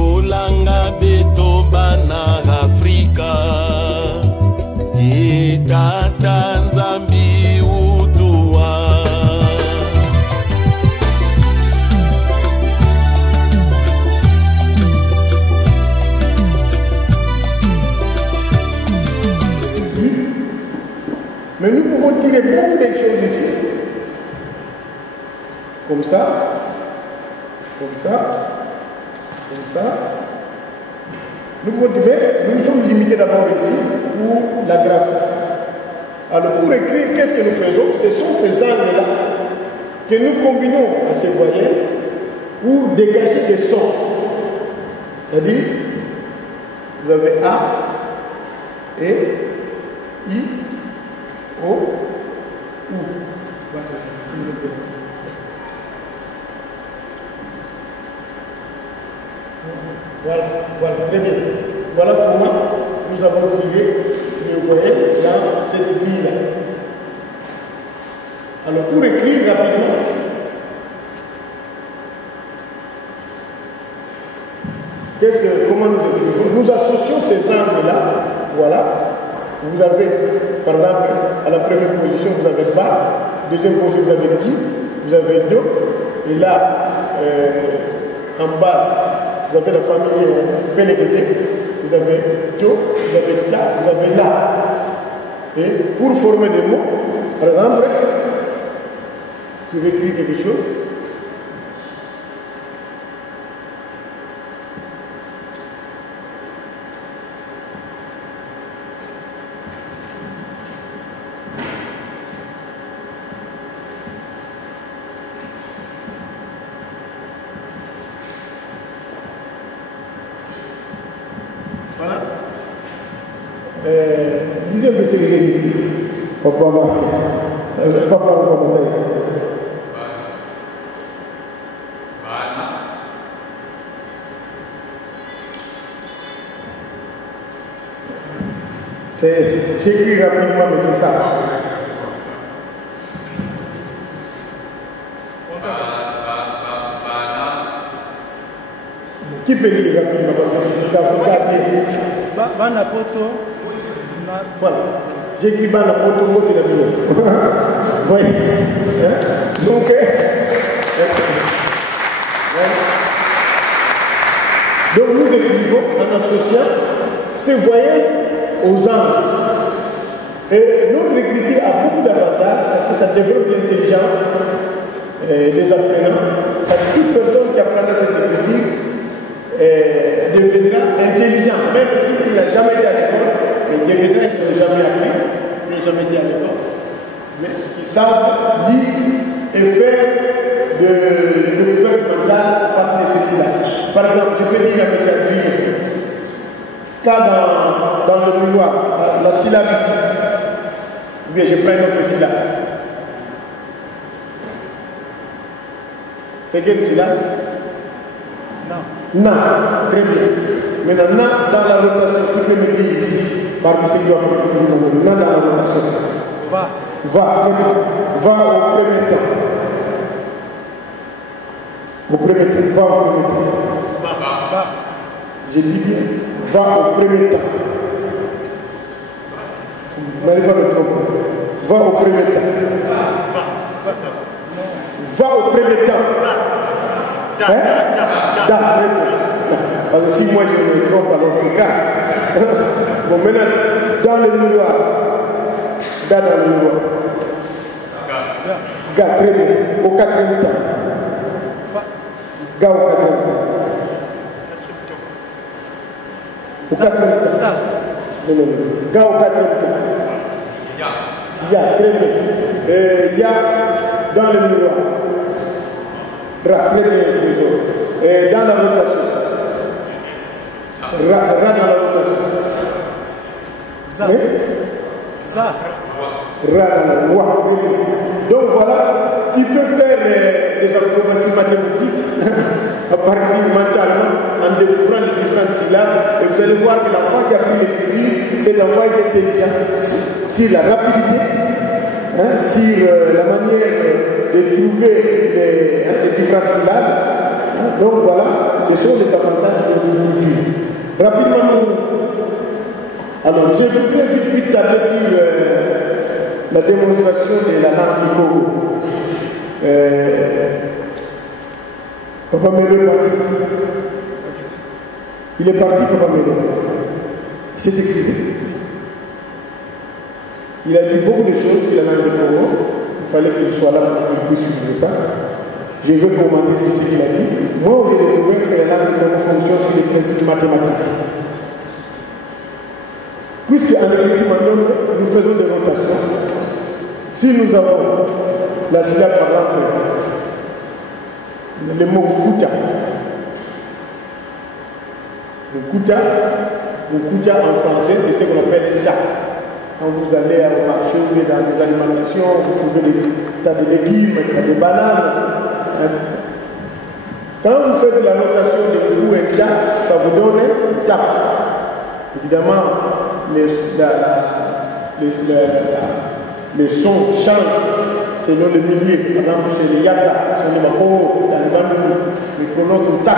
Bolanga betoba na Afrika Tata Nzambi utuwa Mais nous pouvons tirer beaucoup de choses ici. Comme ça, comme ça, comme ça. Nous pouvons tirer, nous sommes limités d'abord ici pour la graphie. Alors pour écrire, qu'est-ce que nous faisons? Ce sont ces angles-là que nous combinons à ces voyelles pour dégager des sons. C'est-à-dire, vous avez A, E, I, O, U. Voilà, voilà, très bien. Voilà comment nous avons tiré les voyelles dans cette grille-là. Alors pour écrire rapidement, comment nous écrivons? Nous associons ces angles-là, voilà. Vous avez, par exemple, à la première position, vous avez Ba, deuxième position, vous avez Ki, vous avez Do, et là, en bas, vous avez la famille Pénéguété, vous avez Do, vous avez Ta, vous avez La. Et pour former des mots, par exemple, je vais écrire quelque chose. Voilà. Lisez un peu ce que j'ai dit. Papa, j'écris rapidement, mais c'est ça. Qui peut lire rapidement? Banapoto. Voilà. J'écris Banapoto, moi qui l'ai vu. Voyez. Donc, nous écrivons en associant ces voyelles aux angles. Et notre écriture a beaucoup d'avantages parce que ça développe l'intelligence des apprenants. Toute personne qui apprendra cette écriture deviendra intelligent, même s'il n'a jamais été à l'école, il deviendra jamais appris, il n'a jamais été à l'école. Mais ils savent lire et faire de découverte mentale par nécessité. Par exemple, je peux dire à M. Adrien, quand dans le miroir, la syllabe ici, ou bien je prends une autre syllabe. C'est quelle syllabe? Na, très bien. Maintenant, na dans la rotation, tu peux me dire ici, parmi ceux qui doivent me na dans la rotation. Va, très bien. Va au premier temps. Au premier temps, va au premier temps. Je dis bien, va au premier temps. Vous n'allez pas me tromper. Va au premier temps. Va au premier temps. Parce que si moi je me trompe, alors c'est grave. Bon, maintenant, dans le miroir. Dans le miroir. Gars, très bien. Au quatrième temps. Gars, au quatrième temps. Au quatrième temps. Non. Gars, au quatrième temps. Ya, très bien. Ya, dans le miroir. Ra, très bien. Dans la rotation. Ra dans la rotation. Za. Za. Ra, donc voilà, tu peux faire des acrobaties mathématiques à partir mentalement en découvrant les différentes syllabes et vous allez voir que l'enfant qui a pris l'écriture, c'est l'enfant qui est intelligent sur la rapidité, sur la manière de trouver les différentes syllabes. Donc voilà, ce sont les avantages de Rapidement, alors je voudrais vite taper sur la démonstration de la langue du Congo. Papa Melo est parti. Il est parti, Papa Melo. Il s'est excité. Il a dit beaucoup de choses sur la langue du Congo. Il fallait qu'il soit là pour qu'il puisse suivre ça. Je veux commenter sur ce qu'il a dit. Moi, j'ai découvert que la langue du Congo fonctionne sur les principes mathématiques. Puisque en agriculture, nous faisons des rotations. Si nous avons la syllabe par exemple, le mot Kuta. Le Kuta en français, c'est ce qu'on appelle ta. Quand vous allez au marché ou dans les alimentations, vous trouvez des tas de légumes, des bananes. Quand vous faites la notation de goût et ta, ça vous donne un ta. Évidemment, les sons changent selon le milieu. Par exemple, chez les Yaka, chez les Bako, dans les Bandou, ils prononcent un tac.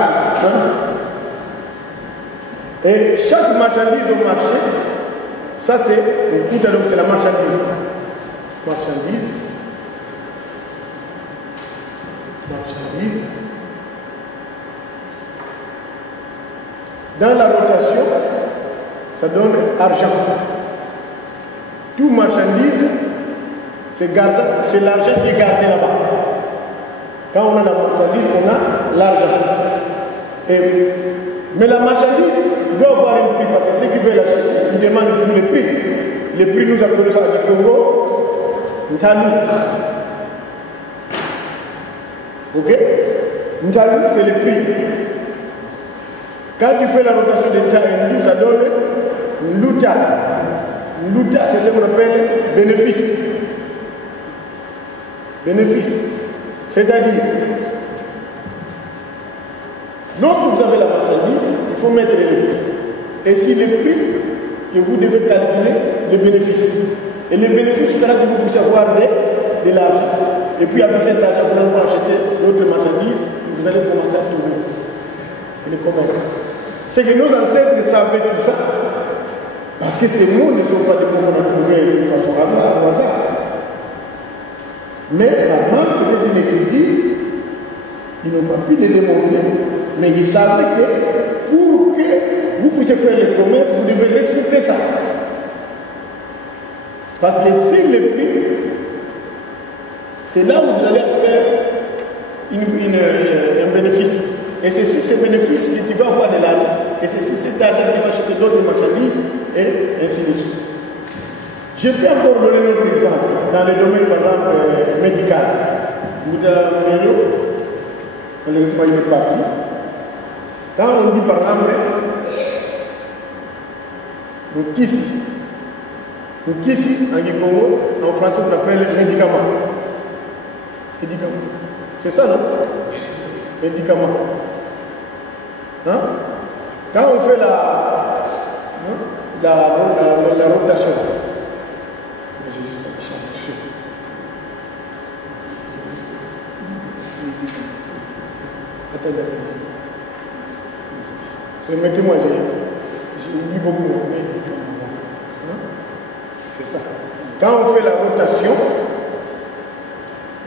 Et chaque marchandise au marché, ça c'est donc c'est la marchandise. Marchandise. Dans la rotation, ça donne argent. Tout marchandise, c'est l'argent qui est gardé là-bas. Quand on a la marchandise, on a l'argent. Mais la marchandise doit avoir un prix, parce que ceux qui veulent l'acheter, ils demandent toujours le prix. Le prix, nous appelons ça du Congo, Ntalu. Ok? Ntalu, c'est le prix. Quand tu fais la rotation de Ntalu, ça donne Luta. Luta, c'est ce qu'on appelle bénéfice. Bénéfice. C'est-à-dire, lorsque vous avez la marchandise, il faut mettre les prix. Et si le prix, que vous devez calculer les bénéfices. Et les bénéfices fera que vous puissiez avoir de l'argent. Et puis avec cet argent, vous allez acheter d'autres marchandises et vous allez commencer à trouver. C'est le commerce. C'est que nos ancêtres savaient tout ça. Parce que ces mots ne sont pas des mots qu'on a trouvés de façon au hasard. Mais par manque peut-être d'une écriture, ils n'ont pas pu les démontrer. Mais ils savaient que pour que vous puissiez faire le commerce, vous devez respecter ça. Parce que si le prix, c'est là où vous allez faire un bénéfice. Et c'est ce bénéfice que tu vas avoir de l'argent. Et c'est cet argent qui va acheter d'autres marchandises, et ainsi de suite. Je peux encore donner un autre exemple dans le domaine, par exemple, médical. Mouda Melo, malheureusement il est parti. Quand on dit par exemple, le kisi en Congo, en français on appelle médicament. Médicament. C'est ça, non? Médicament. Hein? Quand on fait la rotation, permettez-moi, j'ai lu beaucoup de médicaments. C'est ça. Quand on fait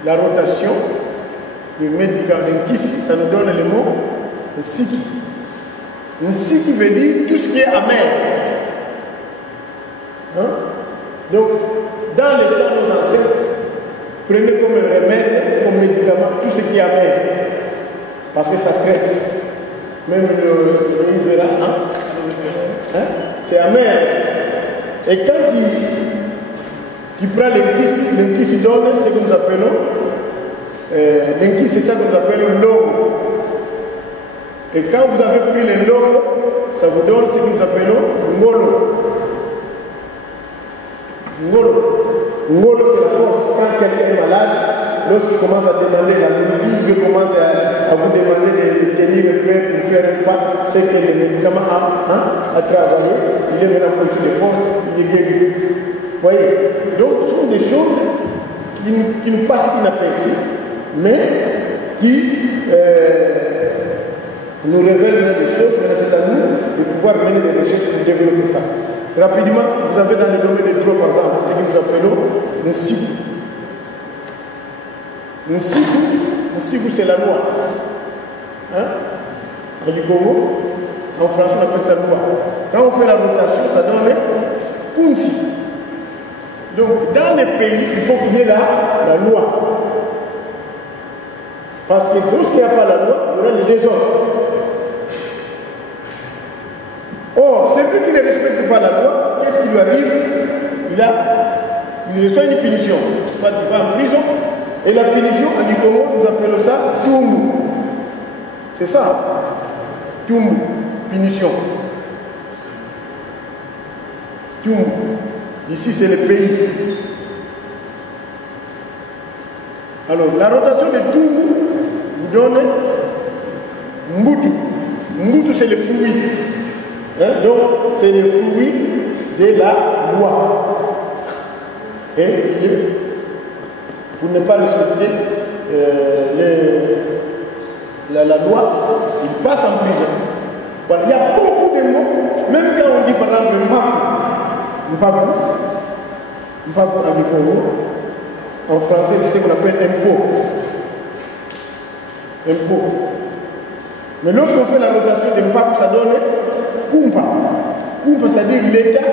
la rotation du médicament ici, ça nous donne le mot siki. Un siki veut dire tout ce qui est amer. Hein? Donc, dans les temps de nos ancêtres, prenez comme un remède, comme médicament, tout ce qui est amer. Parce que ça traite. Même le Ivera, hein? C'est amer. Et quand il prend l'inquis donne ce que nous appelons, l'inquis c'est ça que nous appelons l'eau. Et quand vous avez pris le logo, ça vous donne ce que nous appelons ngolo. Ngolo. Ngolo, c'est la force. Quand quelqu'un est malade, lorsqu'il commence à demander la nourriture, il commence à vous demander de tenir le pain pour faire un pas, c'est que le médicament a travaillé, il est maintenant pour toutes les forces, il est guéri. Vous voyez? Donc, ce sont des choses qui nous passent inaperçues, mais qui nous révèlent des choses, mais c'est à nous de pouvoir mener Rapidement, vous avez dans le domaine des droits, par exemple, ce que nous appelons un siku. Un siku, c'est la loi. Hein? En Congo, en France, on appelle ça loi. Quand on fait la rotation, ça donne kunsi. Donc, dans les pays, il faut qu'il y ait la loi. Parce que lorsqu'il n'y a pas la loi, il y aura le désordre. Or, celui qui ne respecte pas la loi, qu'est-ce qui lui arrive? Il reçoit une punition. Il va en prison. Et la punition, en Congo, nous appelons ça tumbu. C'est ça. Tumbu. Punition. Tumbu. Ici, c'est le pays. Alors, la rotation de tumbu vous donne mbutu. Mbutu, c'est le fruit. Hein? Donc, c'est le fruit de la loi. Et pour ne pas respecter la loi, il passe en prison. Voilà. Il y a beaucoup de mots, même quand on dit par exemple Mpaku en Congo, en français c'est ce qu'on appelle impôt. Impôt. Mais lorsqu'on fait la rotation de Mpaku, ça donne Kumpa. Kumpa, c'est-à-dire l'État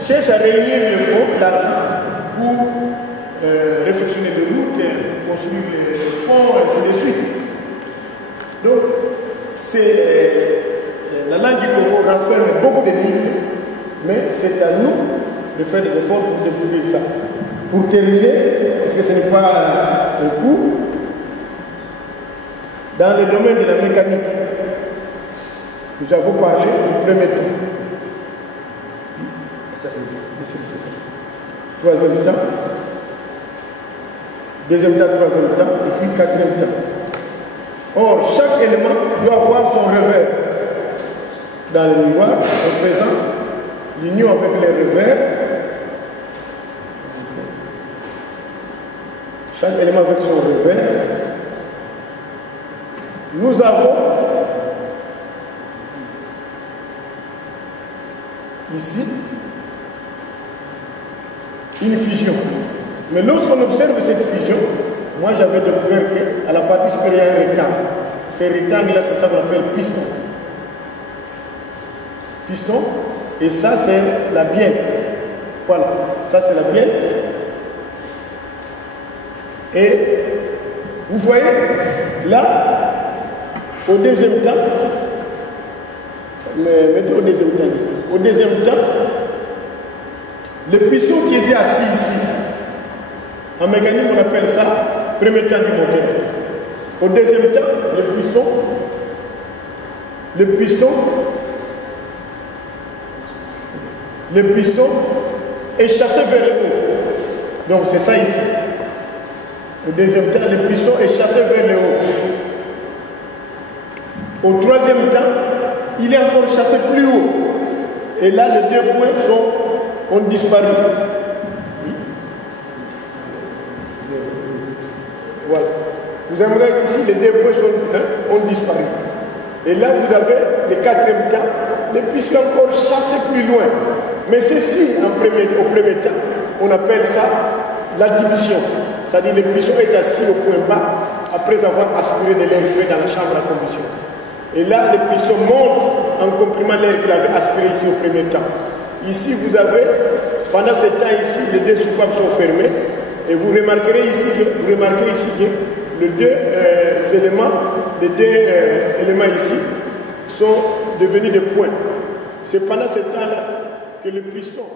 cherche à réunir les fonds d'argent pour réfectionner des routes, construire les ponts, et ainsi de suite. Donc, c'est la langue du Congo renferme beaucoup de lignes, mais c'est à nous de faire des efforts pour développer ça. Pour terminer, parce que ce n'est pas un cours, dans le domaine de la mécanique, nous avons parlé du premier temps. Troisième temps, deuxième temps, troisième temps, et puis quatrième temps. Or, chaque élément doit avoir son revers dans le miroir en faisant l'union avec les revers. Chaque élément avec son revers. Nous avons ici une fusion. Mais lorsqu'on observe cette fusion, moi j'avais découvert qu'à la partie supérieure, il y a un rectangle. Ces rectangles-là, c'est ça qu'on appelle piston. Piston, et ça c'est la bielle. Voilà, ça c'est la bielle. Et vous voyez, là, au deuxième temps, mettez au deuxième temps. Au deuxième temps, le piston qui était assis ici, en mécanique on appelle ça premier temps du moteur. Au deuxième temps, le piston est chassé vers le haut. Donc c'est ça ici. Au deuxième temps, le piston est chassé vers le haut. Au troisième temps, il est encore chassé plus haut. Et là, les deux points ont disparu. Voilà. Vous aimerez qu'ici, les deux points ont disparu. Et là, vous avez le quatrième temps, les pistons encore chassés plus loin. Mais ceci, au premier temps, on appelle ça la division. C'est-à-dire le piston est assis au point bas après avoir aspiré de l'air frais dans la chambre à combustion. Et là, le piston monte en comprimant l'air qu'il avait aspiré ici au premier temps. Ici, vous avez, pendant ce temps ici, les deux soupapes sont fermées. Et vous remarquerez ici que les deux éléments ici sont devenus des points. C'est pendant ce temps-là que le piston